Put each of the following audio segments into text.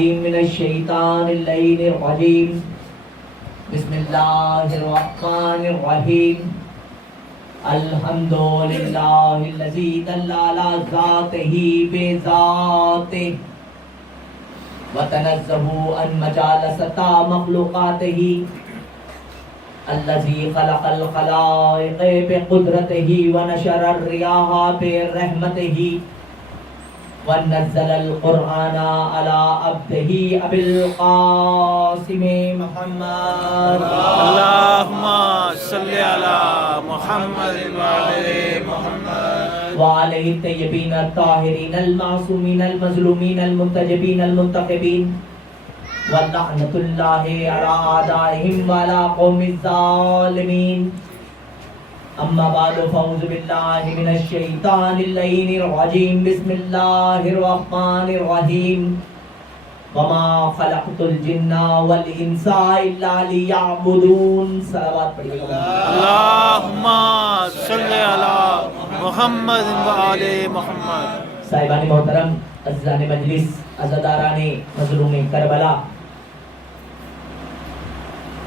من الشیطان اللعین الرجیم بسم اللہ الرحمن الرحیم الحمدللہ الذی دل علی ذاتہ بذاتہ وتنزہ عن مجالسۃ مخلوقاتہ الذی خلق الخلائق بقدرتہ ونشر الریاح برحمتہ ونزل القرآن على عبده أبي القاسم محمد اللهم صل على محمد وعلى محمد وعليه الطيبين الطاهرين المعصومين المظلومين المنتجبين المنتخبين ولعنة الله على أعدائهم وعلى قوم الظالمين اما بعد فاعوذ باللہ من الشیطان اللعین الرجیم بسم اللہ الرحمن الرحیم وما خلقت الجن والانس الا لیعبدون صلوات پڑھیے اللهم صل على محمد وعلى محمد صاحبان محترم، عزیزان مجلس، عزاداران مظلوم کربلا،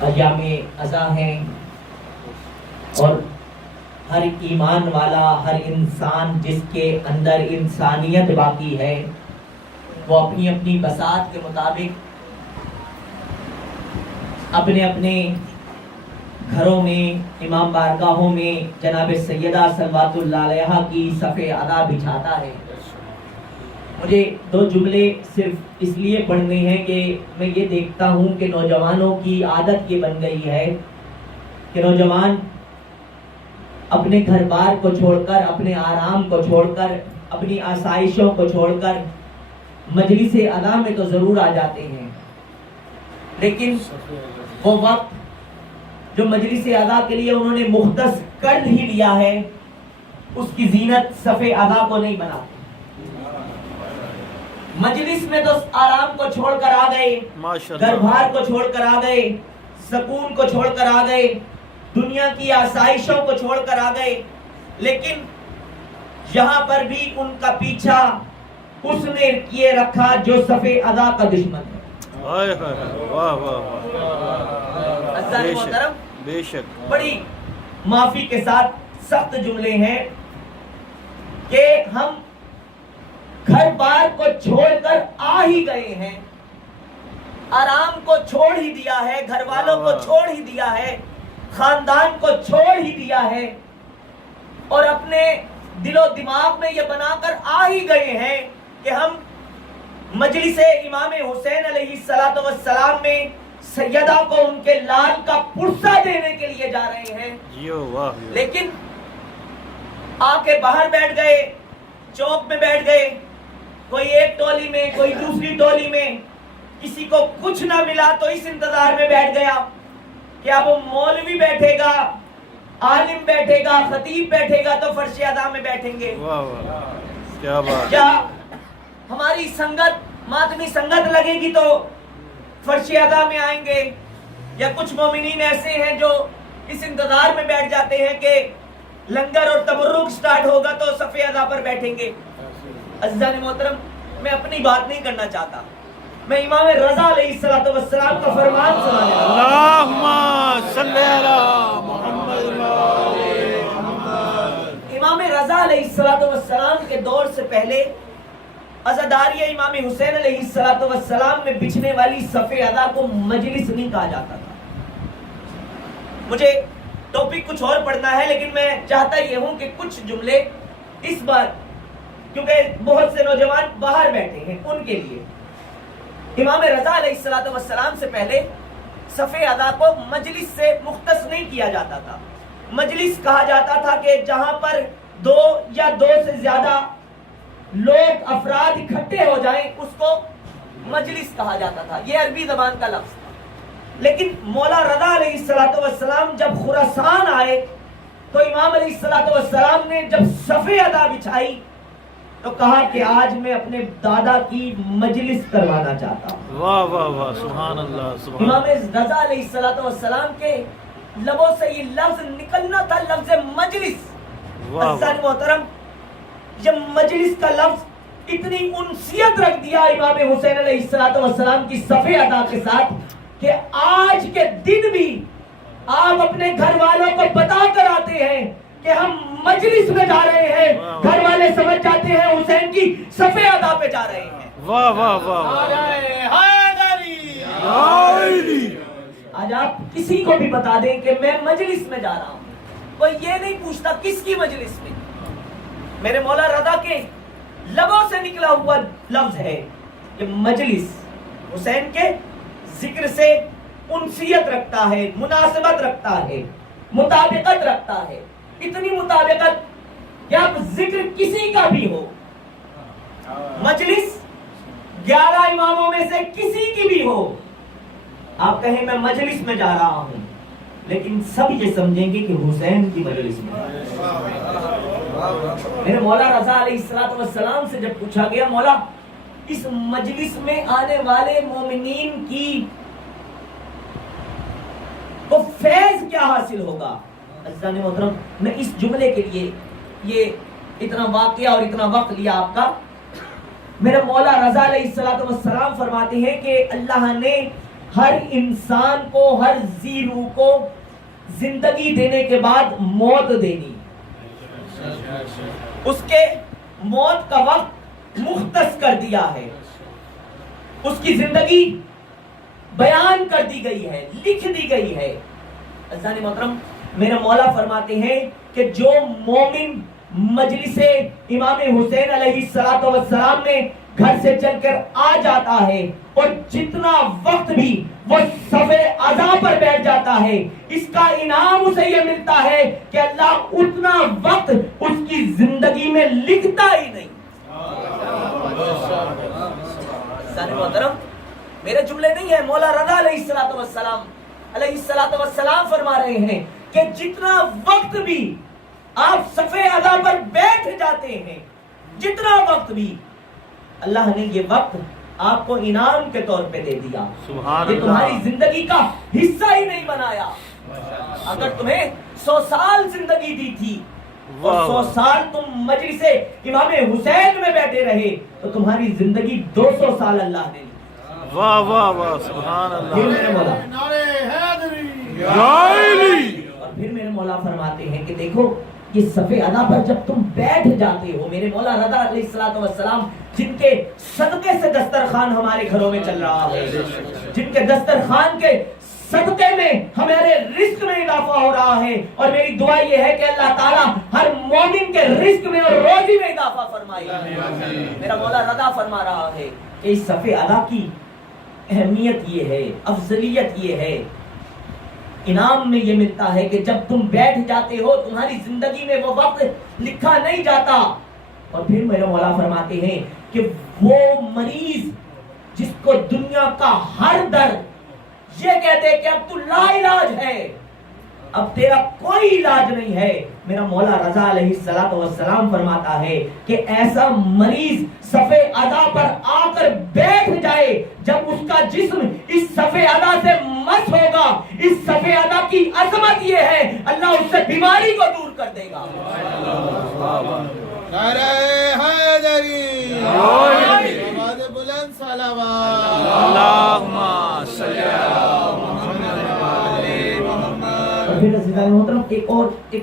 ایام ازاں ہیں اور ہر ایمان والا، ہر انسان جس کے اندر انسانیت باقی ہے، وہ اپنی اپنی بساط کے مطابق اپنے اپنے گھروں میں، امام بارگاہوں میں جناب سیدہ صلوات اللہ علیہا کی صف ادا بچھاتا ہے۔ مجھے دو جملے صرف اس لیے پڑھنے ہیں کہ میں یہ دیکھتا ہوں کہ نوجوانوں کی عادت یہ بن گئی ہے کہ نوجوان اپنے گھر بار کو چھوڑ کر، اپنے آرام کو چھوڑ کر، اپنی آسائشوں کو چھوڑ کر مجلس ادا میں تو ضرور آ جاتے ہیں، لیکن وہ وقت جو مجلس ادا کے لیے انہوں نے مختص کر ہی لیا ہے، اس کی زینت صف ادا کو نہیں بناتے۔ مجلس میں تو آرام کو چھوڑ کر آ گئے، گھر بار کو چھوڑ کر آ گئے، سکون کو چھوڑ کر آ گئے، دنیا کی آسائشوں کو چھوڑ کر آ گئے، لیکن یہاں پر بھی ان کا پیچھا اس نے کیے رکھا جو صف ادا کا دشمن ہے۔ واہ واہ محترم، بے شک بڑی معافی کے ساتھ سخت جملے ہیں کہ ہم گھر بار کو چھوڑ کر آ ہی گئے ہیں، آرام کو چھوڑ ہی دیا ہے، گھر والوں کو چھوڑ ہی دیا ہے، خاندان کو چھوڑ ہی دیا ہے، اور اپنے دل و دماغ میں یہ بنا کر آ ہی گئے ہیں کہ ہم مجلس امام حسین علیہ السلام میں سیدہ کو ان کے لال کا پرسہ دینے کے لیے جا رہے ہیں، لیکن آ کے باہر بیٹھ گئے، چوک میں بیٹھ گئے، کوئی ایک ٹولی میں، کوئی دوسری ٹولی میں، کسی کو کچھ نہ ملا تو اس انتظار میں بیٹھ گیا کہ اب مولوی بیٹھے گا، عالم بیٹھے گا، خطیب بیٹھے گا تو فرش ادا میں بیٹھیں گے۔ کیا بات، کیا ہماری سنگت، ماتمی سنگت لگے گی تو فرش ادا میں آئیں گے، یا کچھ مومنین ایسے ہیں جو اس انتظار میں بیٹھ جاتے ہیں کہ لنگر اور تبرک سٹارٹ ہوگا تو صف ادا پر بیٹھیں گے؟ عزیزان محترم، میں اپنی بات نہیں کرنا چاہتا، میں امام رضا علیہ السلام کا فرمان سنانے لگا۔ اللہم صلی علی محمد وعلی محمد۔ امام رضا علیہ السلام کے دور سے پہلے عزاداری امام حسین علیہ السلام میں بچھنے والی صف ادا کو مجلس نہیں کہا جاتا تھا۔ مجھے ٹاپک کچھ اور پڑھنا ہے، لیکن میں چاہتا یہ ہوں کہ کچھ جملے اس بار، کیونکہ بہت سے نوجوان باہر بیٹھے ہیں، ان کے لیے۔ امام رضا علیہ السلام سے پہلے صف ادا کو مجلس سے مختص نہیں کیا جاتا تھا۔ مجلس کہا جاتا تھا کہ جہاں پر دو یا دو سے زیادہ لوگ، افراد اکٹھے ہو جائیں، اس کو مجلس کہا جاتا تھا، یہ عربی زبان کا لفظ تھا۔ لیکن مولا رضا علیہ السلام جب خراسان آئے تو امام علیہ السلام نے جب صف ادا بچھائی تو کہا کہ آج میں اپنے دادا کی مجلس کروانا چاہتا ہوں۔ واہ واہ واہ، سبحان اللہ سبحان امام اللہ۔ رضا علیہ السلام کے لبوں سے یہ لفظ نکلنا تھا، لفظ مجلس۔ عزیزان محترم، یہ مجلس کا لفظ اتنی انسیت رکھ دیا امام حسین علیہ السلام کی صفِ ادا کے ساتھ کہ آج کے دن بھی آپ اپنے گھر والوں کو بتا کر آتے ہیں کہ ہم مجلس میں جا رہے ہیں، گھر والے سمجھ جاتے ہیں حسین کی صفِ ادا پہ جا رہے ہیں۔ واہ واہ واہ، آج آپ کسی کو بھی بتا دیں کہ میں مجلس میں جا رہا ہوں، کوئی یہ نہیں پوچھتا کس کی مجلس میں۔ میرے مولا رضا کے لبوں سے نکلا ہوا لفظ ہے کہ مجلس حسین کے ذکر سے انسیت رکھتا ہے، مناسبت رکھتا ہے، مطابقت رکھتا ہے۔ اتنی مطابقت کہ اب ذکر کسی کا بھی ہو، مجلس 11 اماموں میں سے کسی کی بھی ہو، آپ کہیں میں مجلس میں جا رہا ہوں، لیکن سب یہ سمجھیں گے کہ حسین کی مجلس میں۔ میرے مولا رضا علیہ السلام سے جب پوچھا گیا مولا اس مجلس میں آنے والے مومنین کی کو فیض کیا حاصل ہوگا؟ عزیزان محترم، میں اس جملے کے لیے یہ اتنا واقعہ اور اتنا وقت لیا آپ کا۔ میرے مولا رضا علیہ السلام فرماتے ہیں کہ اللہ نے ہر انسان کو، ہر ذی روح کو زندگی دینے کے بعد موت دینی، اس کے موت کا وقت مختص کر دیا ہے، اس کی زندگی بیان کر دی گئی ہے، لکھ دی گئی ہے۔ عزیزان محترم، میرے مولا فرماتے ہیں کہ جو مومن مجلس امام حسین علیہ السلام میں گھر سے چل کر آ جاتا ہے اور جتنا وقت بھی وہ صفِ اذا پر بیٹھ جاتا ہے، اس کا انعام اسے یہ ملتا ہے کہ اللہ اتنا وقت اس کی زندگی میں لکھتا ہی نہیں۔ محترم، میرے جملے نہیں ہے، مولا رضا علیہ السلام فرما رہے ہیں کہ جتنا وقت بھی آپ صفِ اذا پر بیٹھ جاتے ہیں، جتنا وقت بھی، اللہ نے یہ وقت آپ کو انعام کے طور پہ دے دیا، کہ تمہاری زندگی کا حصہ ہی نہیں بنایا۔ اگر تمہیں 100 سال زندگی دی تھی اور 100 سال تم مجلس امام حسین میں بیٹھے رہے تو تمہاری زندگی 200 سال اللہ نے لی۔ واہ واہ واہ، سبحان اللہ۔ اور پھر میرے مولا فرماتے ہیں کہ دیکھو یہ صفِ اذا پر جب تم بیٹھ جاتے ہو، میرے مولا رضا علیہ السلام جن کے صدقے سے دسترخوان ہمارے گھروں میں چل رہا ہے، جن کے دسترخوان کے صدقے میں ہمارے رزق میں اضافہ ہو رہا ہے، اور میری دعا یہ ہے کہ اللہ تعالیٰ ہر مومن کے رزق میں اور روزی میں اضافہ فرمائے۔ میرا مولا رضا فرما رہا ہے کہ اس صفِ اذا کی اہمیت یہ ہے، افضلیت یہ ہے، انعام میں یہ ملتا ہے کہ جب تم بیٹھ جاتے ہو تمہاری زندگی میں وہ وقت لکھا نہیں جاتا۔ اور پھر میرے مولا فرماتے ہیں کہ وہ مریض جس کو دنیا کا ہر درد یہ کہتے کہ اب تو لا علاج ہے، اب تیرا کوئی علاج نہیں ہے، میرا مولا رضا علیہ السلام فرماتا ہے کہ ایسا مریض صفِ اذا پر آ کر بیٹھ جائے، جب اس کا جسم اس صفِ اذا سے مس ہوگا، اس صفِ اذا کی عظمت یہ ہے اللہ اس سے بیماری کو دور کر دے گا۔ نعرہ حیدری، آواز بلند صلوات، اللہم صلی علی محمد۔ پھر عزیزان محترم ایک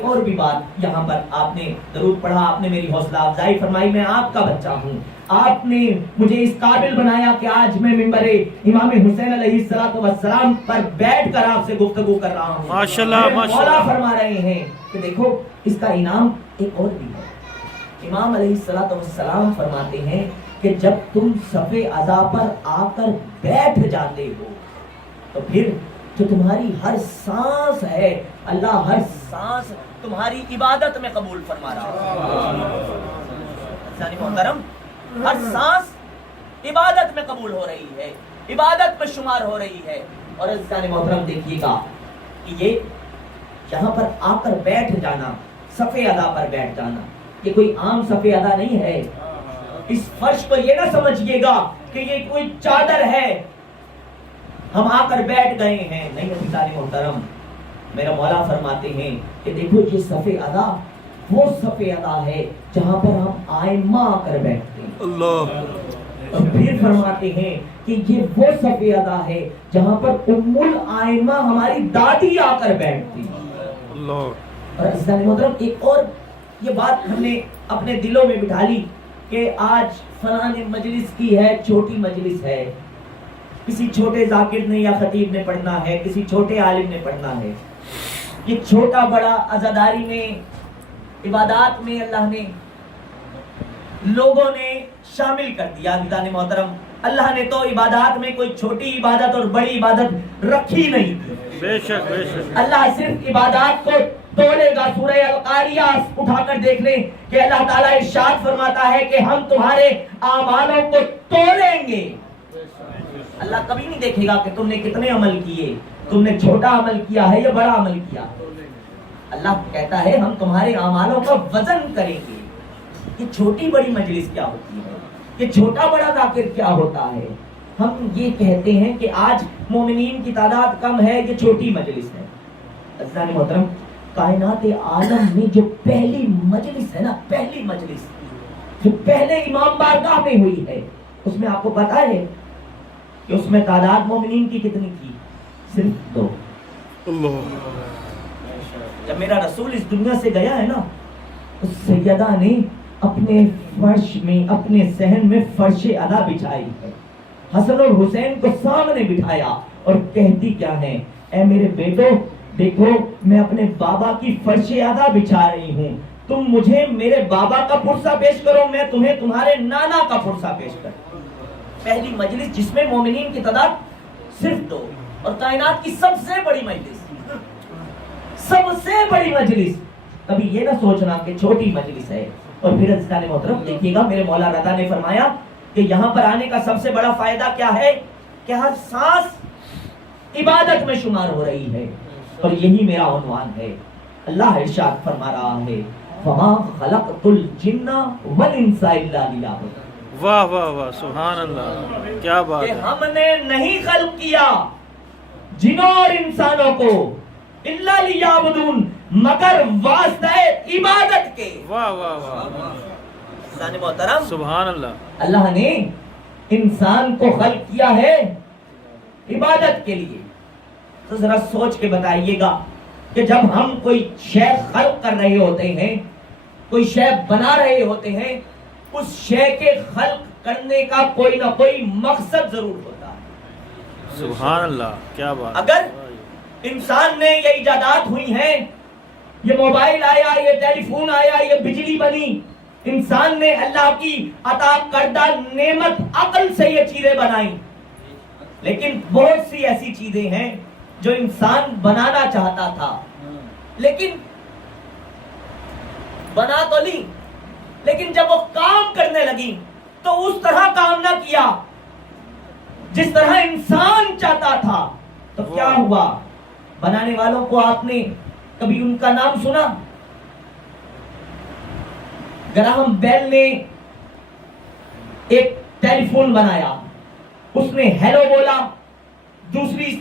اور بھی بات یہاں پر آپ نے درود پڑھا، آپ نے میری حوصلہ افزائی فرمائی، میں آپ کا بچہ ہوں، آپ نے مجھے اس قابل بنایا کہ آج میں منبر امام حسین علیہ السلام پر بیٹھ کر آپ سے گفتگو کر رہا ہوں۔ ماشاءاللہ مولا فرما رہے ہیں کہ دیکھو اس کا انعام ایک اور بھی ہے۔ امام علیہ السلام فرماتے ہیں کہ جب تم صفِ اذا پر آ کر بیٹھ جاتے ہو تو پھر جو تمہاری ہر سانس ہے اللہ ہر سانس تمہاری عبادت میں قبول فرما رہا ہے۔ محترم، ہر سانس عبادت میں قبول ہو رہی ہے، عبادت میں شمار ہو رہی ہے۔ اور عزیزان محترم دیکھیے گا کہ یہ یہاں پر آ کر بیٹھ جانا، صفِ اذا پر بیٹھ جانا، یہ کوئی عام صفِ اذا نہیں ہے۔ اس فرش کو یہ نہ سمجھیے گا کہ یہ کوئی چادر ہے ہم آ کر بیٹھ گئے ہیں، نہیں عزیزان محترم، میرا مولا فرماتے ہیں کہ دیکھو یہ صفِ اذا وہ صف ادا ہے جہاں پر ہم آئمہ آ کر بیٹھتے ہیں. اللہ اور پھر فرماتے ہیں کہ یہ وہ صف ادا ہے جہاں پر ام الائمہ ہماری دادی آ کر بیٹھتی. اللہ اور عزیزان محترم ایک اور یہ بات ہم نے اپنے دلوں میں بٹھا لی کہ آج فلاں مجلس کی ہے، چھوٹی مجلس ہے، کسی چھوٹے ذاکر نے یا خطیب نے پڑھنا ہے، کسی چھوٹے عالم نے پڑھنا ہے. یہ چھوٹا بڑا عزاداری میں، عبادات میں اللہ نے لوگوں نے شامل کر دیا. عزیزان محترم اللہ نے تو عبادات میں کوئی چھوٹی عبادت اور بڑی عبادت رکھی نہیں تھی. بے شک بے شک. اللہ صرف عبادات کو تولے گا. سورہ القاریہ اٹھا کر دیکھ لیں کہ اللہ تعالیٰ ارشاد فرماتا ہے کہ ہم تمہارے اعمالوں کو تولیں گے. اللہ کبھی نہیں دیکھے گا کہ تم نے کتنے عمل کیے، تم نے چھوٹا عمل کیا ہے یا بڑا عمل کیا. اللہ کہتا ہے ہم تمہارے اعمالوں کا وزن کریں گے. یہ چھوٹی بڑی مجلس کیا ہوتی ہے، یہ چھوٹا بڑا ذاکر کیا ہوتا ہے. ہم یہ کہتے ہیں کہ آج مومنین کی تعداد کم ہے، یہ چھوٹی مجلس ہے. عزیزان محترم کائنات عالم میں جو پہلی مجلس ہے نا، پہلی مجلس جو پہلے امام بارگاہ میں ہوئی ہے، اس میں آپ کو پتا ہے کہ اس میں تعداد مومنین کی کتنی تھی؟ صرف 2. اللہ جب میرا رسول اس دنیا سے گیا ہے نا، اس سیدہ نے اپنے فرش میں، اپنے صحن میں فرش ادا بچھائی ہے. حسن اور حسین کو سامنے بٹھایا اور کہتی کیا ہے؟ اے میرے بیٹو دیکھو میں اپنے بابا کی فرش ادا بچھا رہی ہوں، تم مجھے میرے بابا کا فرصہ پیش کرو، میں تمہیں تمہارے نانا کا فرصہ پیش کروں. پہلی مجلس جس میں مومنین کی تعداد صرف 2 اور کائنات کی سب سے بڑی مجلس، سب سے بڑی مجلس. کبھی یہ نہ سوچنا کہ چھوٹی مجلس ہے. اور پھر عزیزان محترم دیکھیے گا میرے مولا رضا نے فرمایا کہ یہاں پر آنے کا سب سے بڑا فائدہ کیا ہے کہ ہر سانس عبادت میں شمار ہو رہی ہے. اور یہی میرا عنوان ہے. اللہ ارشاد فرما رہا ہے وَمَا خَلَقْتُ الْجِنَّ وَالْإِنسَ إِلَّا لِيَعْبُدُونِ. واہ واہ واہ سبحان اللہ، کیا بات کہ ہے. ہم نے نہیں خلق کیا جنوں اور انسانوں کو الا لیعبدون مگر واسطہ عبادت کے. واہ واہ واہ عزیزان محترم سبحان اللہ. اللہ نے انسان کو خلق کیا ہے عبادت کے لیے. تو ذرا سوچ کے بتائیے گا کہ جب ہم کوئی شے خلق کر رہے ہوتے ہیں، کوئی شے بنا رہے ہوتے ہیں، اس شے کے خلق کرنے کا کوئی نہ کوئی مقصد ضرور ہوتا ہے. سبحان اللہ کیا بات. اگر انسان نے یہ ایجادات ہوئی ہیں، یہ موبائل آیا، یہ ٹیلی فون آیا، یہ بجلی بنی، انسان نے اللہ کی عطا کردہ نعمت عقل سے یہ چیزیں بنائیں، لیکن بہت سی ایسی چیزیں ہیں جو انسان بنانا چاہتا تھا لیکن بنا تو لی، لیکن جب وہ کام کرنے لگی تو اس طرح کام نہ کیا جس طرح انسان چاہتا تھا. تو کیا ہوا؟ بنانے والوں کو آپ نے کبھی ان کا نام سنا؟ گراہم بیل نے ایک ٹیلی فون بنایا، اس نے ہیلو بولا، دوسری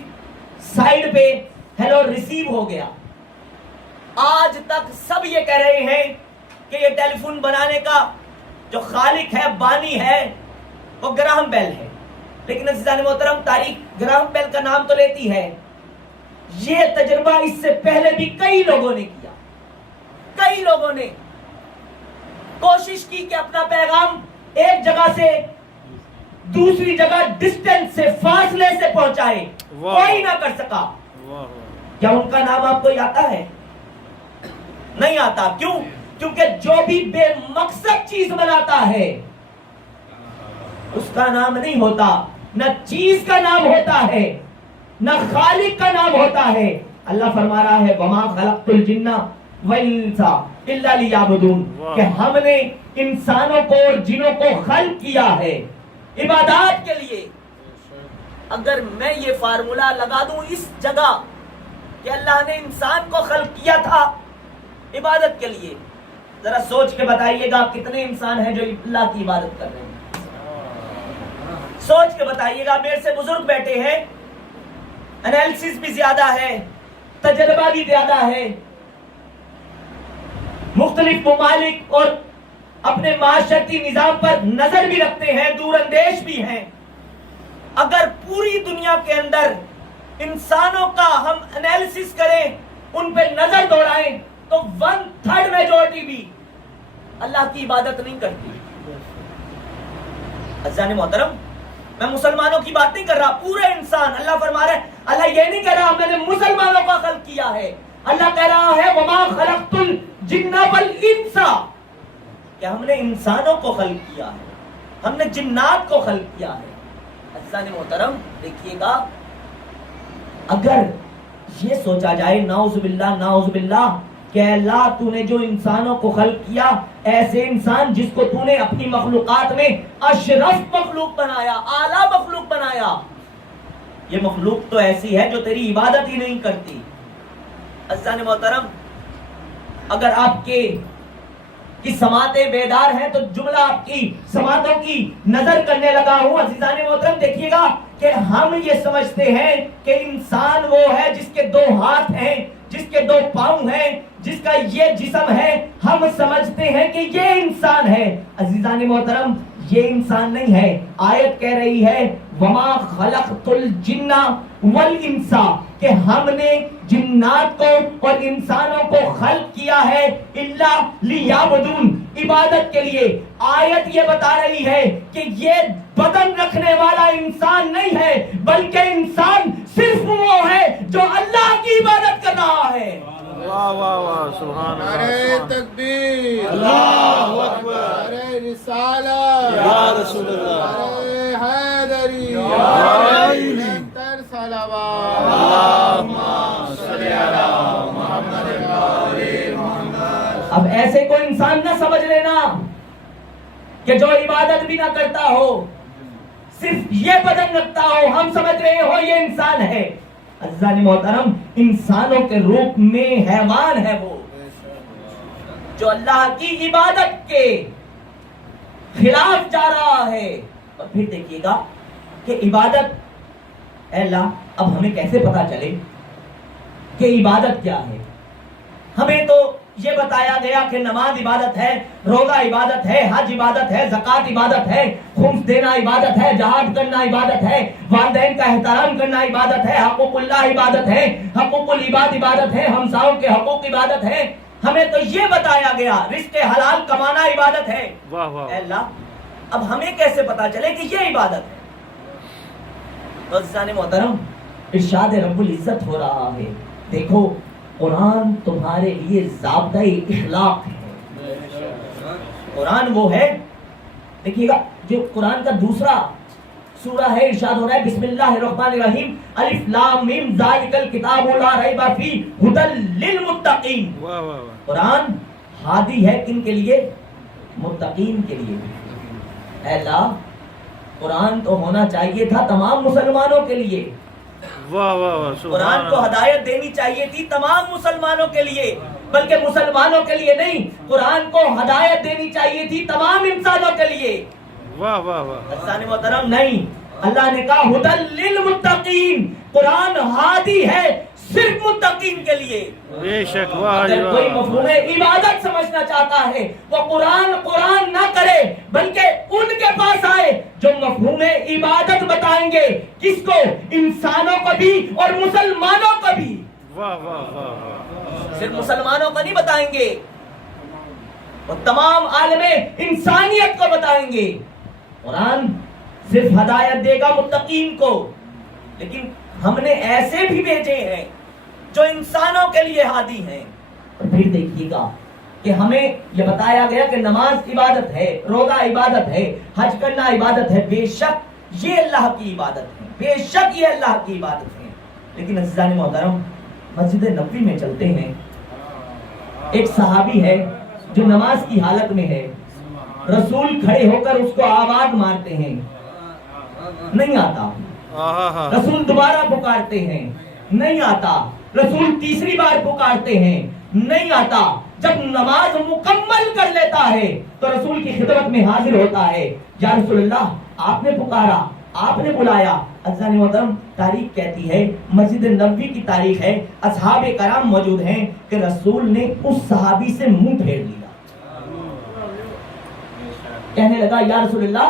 سائیڈ پہ ہیلو ریسیو ہو گیا. آج تک سب یہ کہہ رہے ہیں کہ یہ ٹیلی فون بنانے کا جو خالق ہے، بانی ہے، وہ گراہم بیل ہے. لیکن عزیزان محترم تاریخ گراہم بیل کا نام تو لیتی ہے. یہ تجربہ اس سے پہلے بھی کئی لوگوں نے کیا. کئی لوگوں نے کوشش کی کہ اپنا پیغام ایک جگہ سے دوسری جگہ ڈسٹینس سے، فاصلے سے پہنچائے، کوئی نہ کر سکا. کیا ان کا نام آپ کو آتا ہے؟ نہیں آتا. کیوں؟ کیونکہ جو بھی بے مقصد چیز بناتا ہے اس کا نام نہیں ہوتا، نہ چیز کا نام ہوتا ہے، نہ خالق کا نام ہوتا ہے. اللہ فرما رہا ہے وَمَا خَلَقْتُ الْجِنَّ وَالْإِنسَ إِلَّا لِيَعْبُدُونِ کہ ہم نے انسانوں کو اور جنوں کو خلق کیا ہے عبادات کے لیے. اگر میں یہ فارمولا لگا دوں اس جگہ کہ اللہ نے انسان کو خلق کیا تھا عبادت کے لیے، ذرا سوچ کے بتائیے گا کتنے انسان ہیں جو اللہ کی عبادت کر رہے ہیں. سوچ کے بتائیے گا. میرے سے بزرگ بیٹھے ہیں، انالیسس بھی زیادہ ہے، تجربہ بھی زیادہ ہے، مختلف مختلف ممالک اور اپنے معاشرتی نظام پر نظر بھی رکھتے ہیں، دور اندیش بھی ہیں. اگر پوری دنیا کے اندر انسانوں کا ہم انالیسس کریں، ان پہ نظر دوڑائیں، تو 1/3 میجورٹی بھی اللہ کی عبادت نہیں کرتی. عزیزان محترم، میں مسلمانوں کی بات نہیں کر رہا، پورے انسان. اللہ فرما رہا ہے، اللہ یہ نہیں کہہ رہا میں نے مسلمانوں کا خلق کیا ہے، اللہ کہہ رہا ہے وما خلقت الجن والانس، کہ ہم نے انسانوں کو خلق کیا ہے، ہم نے جنات کو خلق کیا ہے. عزیزان محترم دیکھیے گا، اگر یہ سوچا جائے نعوذ باللہ کہ اللہ تو نے جو انسانوں کو خلق کیا، ایسے انسان جس کو تو نے اپنی مخلوقات میں اشرف مخلوق بنایا، اعلیٰ مخلوق بنایا، یہ مخلوق تو ایسی ہے جو تیری عبادت ہی نہیں کرتی. عزیزان محترم، اگر آپ کی سماعتیں بیدار ہیں تو جملہ آپ کی سماعتوں کی نظر کرنے لگا ہوں. عزیزان محترم دیکھیے گا کہ ہم یہ سمجھتے ہیں کہ انسان وہ ہے جس کے 2 ہاتھ ہیں، جس کے 2 پاؤں ہیں، جس کا یہ جسم ہے، ہم سمجھتے ہیں کہ یہ انسان ہے. عزیزان محترم یہ انسان نہیں ہے. آیت کہہ رہی ہے وما خلقت الجن والانس، کہ ہم نے جنات کو اور انسانوں کو خلق کیا ہے الا لیعبدون، عبادت کے لیے. آیت یہ بتا رہی ہے کہ یہ بدن رکھنے والا انسان نہیں ہے، بلکہ انسان صرف وہ ہے جو اللہ کی عبادت کر رہا ہے. واہ واہ واہ، سبحان نعرہ اللہ، تکبیر، اللہ اکبر، نعرہ رسالت، یا رسول اللہ، نعرہ حیدری، بلندتر صلوات. اللہم صلی علی محمد وآل محمد. اب ایسے کوئی انسان نہ سمجھ لینا کہ جو عبادت بھی نہ کرتا ہو، صرف یہ بدن رکھتا ہو، ہم سمجھ رہے ہو یہ انسان ہے. عزیزان محترم انسانوں کے روپ میں حیوان ہے وہ جو اللہ کی عبادت کے خلاف جا رہا ہے. اور پھر دیکھیے گا کہ عبادت، اے اللہ اب ہمیں کیسے پتا چلے کہ عبادت کیا ہے؟ ہمیں تو یہ بتایا گیا کہ نماز عبادت ہے، روزہ عبادت ہے، حج عبادت ہے، زکوٰۃ عبادت ہے، خمس دینا عبادت ہے، جہاد کرنا عبادت ہے، والدین کا احترام کرنا عبادت ہے، حقوق اللہ عبادت ہے، حقوق العباد عبادت ہے، ہمسایوں کے حقوق عبادت ہے. ہمیں تو یہ بتایا گیا رزق حلال کمانا عبادت ہے. واہ واہ، اے اللہ اب ہمیں کیسے پتا چلے کہ یہ عبادت ہے؟ تو عزیزان محترم ارشاد رب العزت ہو رہا ہے، دیکھو قرآن تمہارے لیے ضابطۂ اخلاق ہے. قرآن وہ ہے، دیکھیے گا جو قرآن کا دوسرا سورہ ہے، ارشاد ہو رہا ہے بسم اللہ الرحمن الرحیم الف لام میم ذالک الکتاب لا ریب فیہ ھدی للمتقین. واہ واہ واہ، قرآن ہادی ہے کن کے لیے؟ متقین کے لیے. اے اللہ قرآن تو ہونا چاہیے تھا تمام مسلمانوں کے لیے، واہ واہ واہ، سبحان قرآن کو اللہ، ہدایت دینی چاہیے تھی تمام مسلمانوں کے لیے، بلکہ مسلمانوں کے لیے نہیں، قرآن کو ہدایت دینی چاہیے تھی تمام انسانوں کے لیے. واہ واہ واہ، عزیزان محترم نہیں، اللہ نے کہا ھدی للمتقین، قرآن ہادی ہے صرف متقین کے لیے. بے شک، واہ جی اگر کوئی واہ، مفہوم عبادت سمجھنا چاہتا ہے وہ قرآن نہ کرے، بلکہ ان کے پاس آئے جو مفہوم عبادت بتائیں گے. کس کو؟ انسانوں کو بھی اور مسلمانوں کو بھی. واہ واہ واہ، صرف مسلمانوں کو نہیں بتائیں گے، وہ تمام عالم انسانیت کو بتائیں گے. قرآن صرف ہدایت دے گا متقین کو، لیکن ہم نے ایسے بھی بھیجے ہیں جو انسانوں کے لیے ہادی ہیں. اور پھر دیکھیے گا کہ ہمیں یہ بتایا گیا کہ نماز عبادت ہے، روزہ عبادت ہے، حج کرنا عبادت ہے. بے شک یہ اللہ کی عبادت ہے، بے شک یہ اللہ کی عبادت ہے. لیکن عزیزان محترم مسجد نبوی میں چلتے ہیں، ایک صحابی ہے جو نماز کی حالت میں ہے، رسول کھڑے ہو کر اس کو آواز مارتے ہیں، نہیں آتا. رسول دوبارہ پکارتے ہیں، نہیں آتا. رسول تیسری بار پکارتے ہیں، نہیں آتا. جب نماز مکمل کر لیتا ہے تو رسول کی خدمت میں حاضر ہوتا ہے، یا رسول اللہ آپ نے پکارا، آپ نے بلایا. عزیزان محترم تاریخ کہتی ہے، مسجد نبوی کی تاریخ ہے، اصحاب کرام موجود ہیں کہ رسول نے اس صحابی سے منہ پھیر لیا. کہنے لگا یا رسول اللہ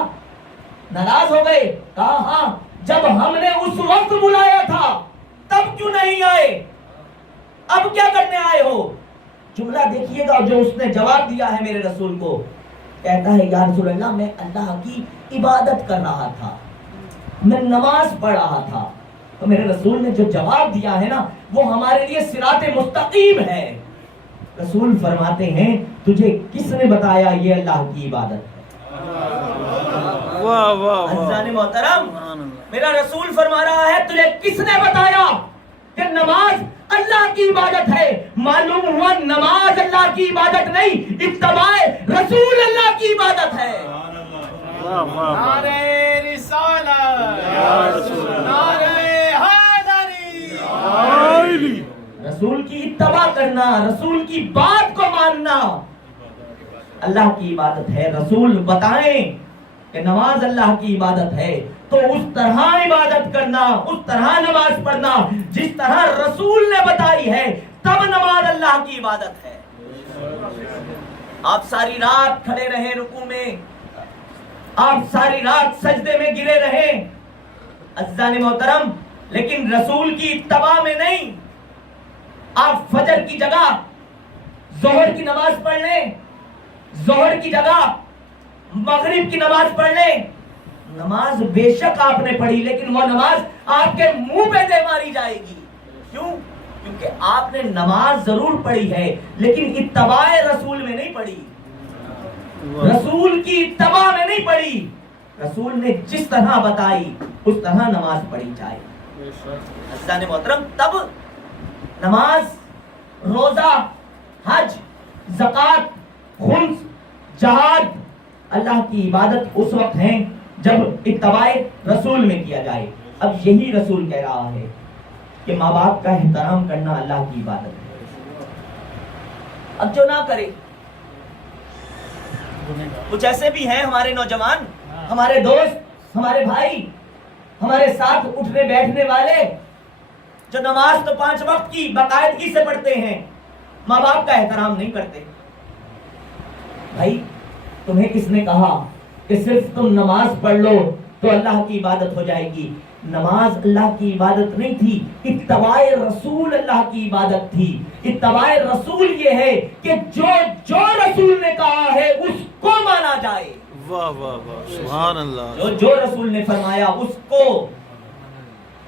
ناراض ہو گئے؟ کہا ہاں، جب ہم نے اس وقت بلایا تھا تب کیوں نہیں آئے؟ اب کیا کرنے آئے ہو؟ جملہ دیکھیے گا جو اس نے جواب دیا ہے میرے رسول کو، کہتا ہے یا رسول اللہ میں اللہ کی عبادت کر رہا تھا، میں نماز پڑھ رہا تھا۔ تو میرے رسول نے جو جواب دیا ہے نا وہ ہمارے لیے صراط مستقیم ہے۔ رسول فرماتے ہیں تجھے کس نے بتایا یہ اللہ کی عبادت ہے؟ واہ واہ عزیزان محترم، میرا رسول فرما رہا ہے تجھے کس نے بتایا کہ نماز اللہ کی عبادت ہے؟ معلوم ہوا نماز اللہ کی عبادت نہیں، اتباع رسول اللہ کی عبادت ہے۔ واہ واہ نعرہ رسالت، نعرہ حیدری، رسول کی اتباع کرنا، رسول کی بات کو ماننا اللہ کی عبادت ہے۔ رسول بتائیں کہ نماز اللہ کی عبادت ہے تو اس طرح عبادت کرنا، اس طرح نماز پڑھنا جس طرح رسول نے بتائی ہے، تب نماز اللہ کی عبادت ہے۔ آپ ساری رات کھڑے رہے رکوع میں، آپ ساری رات سجدے میں گرے رہے عزیزان محترم، لیکن رسول کی اتباع میں نہیں۔ آپ فجر کی جگہ ظہر کی نماز پڑھ لیں، ظہر کی جگہ مغرب کی نماز پڑھ لیں، نماز بے شک آپ نے پڑھی لیکن وہ نماز آپ کے منہ پہ دے ماری جائے گی۔ کیوں؟ کیونکہ آپ نے نماز ضرور پڑھی ہے لیکن اتباع رسول میں نہیں پڑھی، رسول کی اتباع میں نہیں پڑھی۔ رسول نے جس طرح بتائی اس طرح نماز پڑھی جائے۔ عزیزان محترم، تب نماز، روزہ، حج، زکوٰۃ، خمس، جہاد اللہ کی عبادت اس وقت ہیں جب اتباع رسول میں کیا جائے۔ اب یہی رسول کہہ رہا ہے کہ ماں باپ کا احترام کرنا اللہ کی عبادت ہے۔ اب جو نہ کرے، کچھ ایسے بھی ہیں ہمارے نوجوان، ہمارے دوست، ہمارے بھائی، ہمارے ساتھ اٹھنے بیٹھنے والے جو نماز تو 5 وقت کی باقاعدگی سے پڑھتے ہیں، ماں باپ کا احترام نہیں کرتے۔ بھائی تمہیں کس نے کہا کہ صرف تم نماز پڑھ لو تو اللہ کی عبادت ہو جائے گی؟ نماز اللہ کی عبادت نہیں تھی، اتباع رسول اللہ کی عبادت تھی۔ اتباع رسول یہ ہے کہ جو رسول نے کہا ہے اس کو مانا جائے، واہ واہ واہ سبحان اللہ، جو رسول نے فرمایا اس کو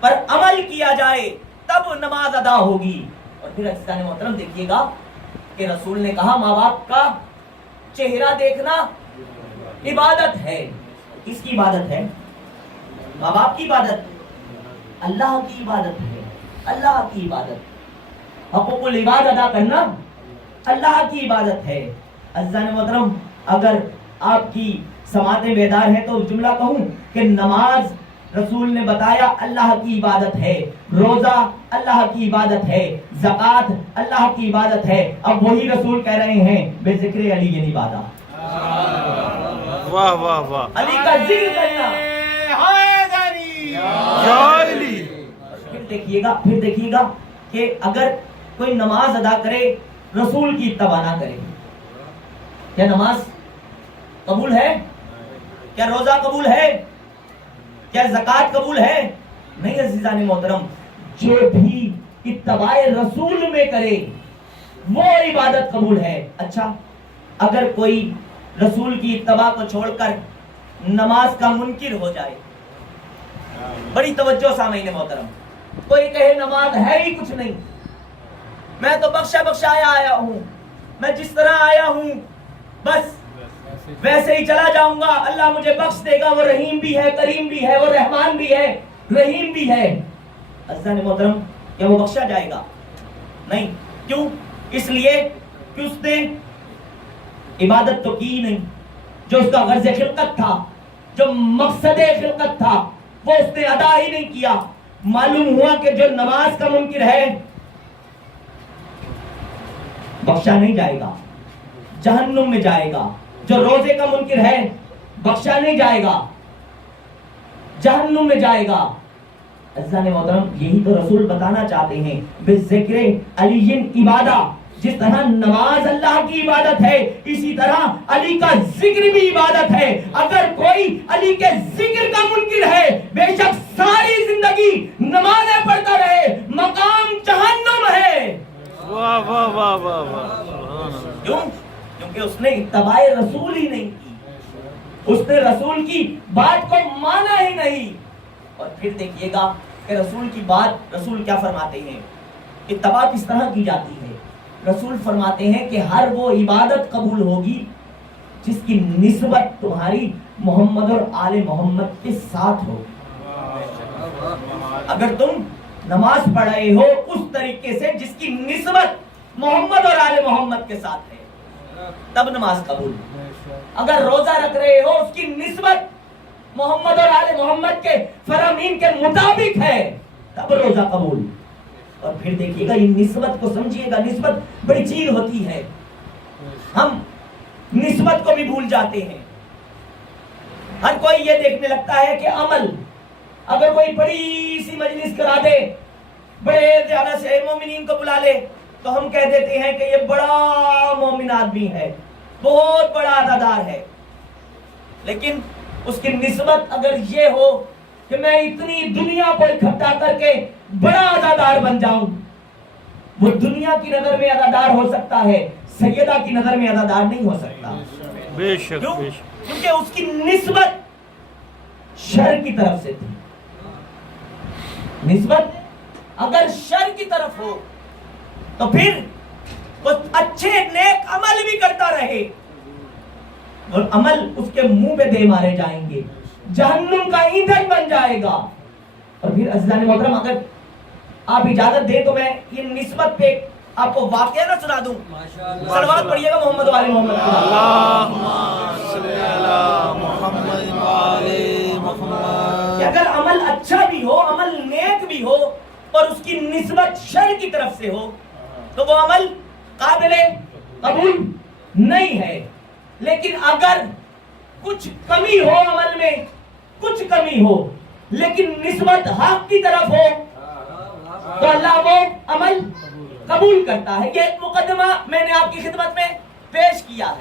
پر عمل کیا جائے تب نماز ادا ہوگی۔ اور پھر عزیزان محترم دیکھیے گا کہ رسول نے کہا ماں باپ کا چہرہ دیکھنا عبادت ہے۔ کس کی عبادت ہے؟ ماں باپ کی عبادت، اللہ کی عبادت ہے، اللہ کی عبادت۔ حقوق العباد ادا کرنا اللہ کی عبادت ہے۔ عزیزان محترم، اگر آپ کی سماعتیں بیدار ہیں تو جملہ کہوں کہ نماز رسول نے بتایا اللہ کی عبادت ہے، روزہ اللہ کی عبادت ہے، زکوٰۃ اللہ کی عبادت ہے۔ اب وہی رسول کہہ رہے ہیں بے ذکر علی یہ عبادت، واہ واہ واہ علی کا ذکر کرنا۔ یا علی، پھر دیکھیے گا کہ اگر کوئی نماز ادا کرے رسول کی اتباع نہ کرے، کیا نماز قبول ہے؟ کیا روزہ قبول ہے؟ کیا زکوٰۃ قبول ہے؟ نہیں عزیزان محترم، جو بھی اتباع رسول میں کرے وہ عبادت قبول ہے۔ اچھا، اگر کوئی رسول کی اتباع کو چھوڑ کر نماز کا منکر ہو جائے، بڑی توجہ سامعین محترم، کوئی کہے نماز ہے ہی کچھ نہیں، میں تو بخشا بخشایا آیا ہوں، میں جس طرح آیا ہوں بس ویسے ہی چلا جاؤں گا، اللہ مجھے بخش دے گا، وہ رحیم بھی ہے، کریم بھی ہے، وہ رحمان بھی ہے، رحیم بھی ہے۔ عزیزان محترم، کیا وہ بخشا جائے گا؟ نہیں۔ کیوں؟ اس لیے کہ اس نے عبادت تو کی نہیں، جو اس کا غرض خلقت تھا، جو مقصد خلقت تھا وہ اس نے ادا ہی نہیں کیا۔ معلوم ہوا کہ جو نماز کا منکر ہے بخشا نہیں جائے گا، جہنم میں جائے گا۔ جو روزے کا منکر ہے بخشا نہیں جائے گا، جہنم میں جائے گا۔ عزیزان محترم، یہی تو رسول بتانا چاہتے ہیں، بذکر علی عبادہ، جس طرح نماز اللہ کی عبادت ہے اسی طرح علی کا ذکر بھی عبادت ہے. اگر کوئی علی کے ذکر کا منکر ہے بے شک ساری زندگی نمازیں پڑھتا رہے مقام جہنم ہے. واہ واہ واہ واہ واہ سبحان اللہ. کیوں؟ کیونکہ اس نے اتباع رسول ہی نہیں کی, اس نے رسول کی بات کو مانا ہی نہیں. اور پھر دیکھیے گا کہ رسول کی بات, رسول کیا فرماتے ہیں, اتباع کس طرح کی جاتی ہے. رسول فرماتے ہیں کہ ہر وہ عبادت قبول ہوگی جس کی نسبت تمہاری محمد اور آل محمد کے ساتھ ہو. اگر تم نماز پڑھ رہے ہو اس طریقے سے جس کی نسبت محمد اور آل محمد کے ساتھ ہے تب نماز قبول. اگر روزہ رکھ رہے ہو اس کی نسبت محمد اور آل محمد کے فرامین کے مطابق ہے تب روزہ قبول. اور پھر دیکھیے گا یہ نسبت کو سمجھیے گا, نسبت بڑی چیز ہوتی ہے. ہم نسبت کو بھی بھول جاتے ہیں. ہر کوئی یہ دیکھنے لگتا ہے کہ عمل, اگر کوئی بڑی سی مجلس کرا دے, بڑے زیادہ سے مومنین کو بلا لے تو ہم کہہ دیتے ہیں کہ یہ بڑا مومن آدمی ہے, بہت بڑا عزادار ہے. لیکن اس کی نسبت اگر یہ ہو کہ میں اتنی دنیا کو اکٹھا کر کے بڑا عزادار بن جاؤں, وہ دنیا کی نظر میں عزادار ہو سکتا ہے, سیدہ کی نظر میں عزادار نہیں ہو سکتا. بے شک کیوں؟ بے شک. کیونکہ اس کی نسبت شر کی طرف سے تھی. نسبت اگر شر کی طرف ہو تو پھر وہ اچھے نیک عمل بھی کرتا رہے اور عمل اس کے منہ پہ دے مارے جائیں گے, جہنم کا ایندھن بن جائے گا. اور پھر عزیزان محترم اگر آپ اجازت دیں تو میں یہ نسبت پہ آپ کو واقعہ نہ سنا دوں. صلوات پڑھیے گا محمد و آل محمد. اللہم صلی علی محمد و آل محمد. کہ اگر عمل اچھا بھی ہو, عمل نیک بھی ہو اور اس کی نسبت شر کی طرف سے ہو تو وہ عمل قابل قبول نہیں ہے. لیکن اگر کچھ کمی ہو عمل میں, کچھ کمی ہو لیکن نسبت حق کی طرف ہو تو اللہ وہ عمل قبول کرتا ہے. یہ مقدمہ میں نے آپ کی خدمت میں پیش کیا ہے.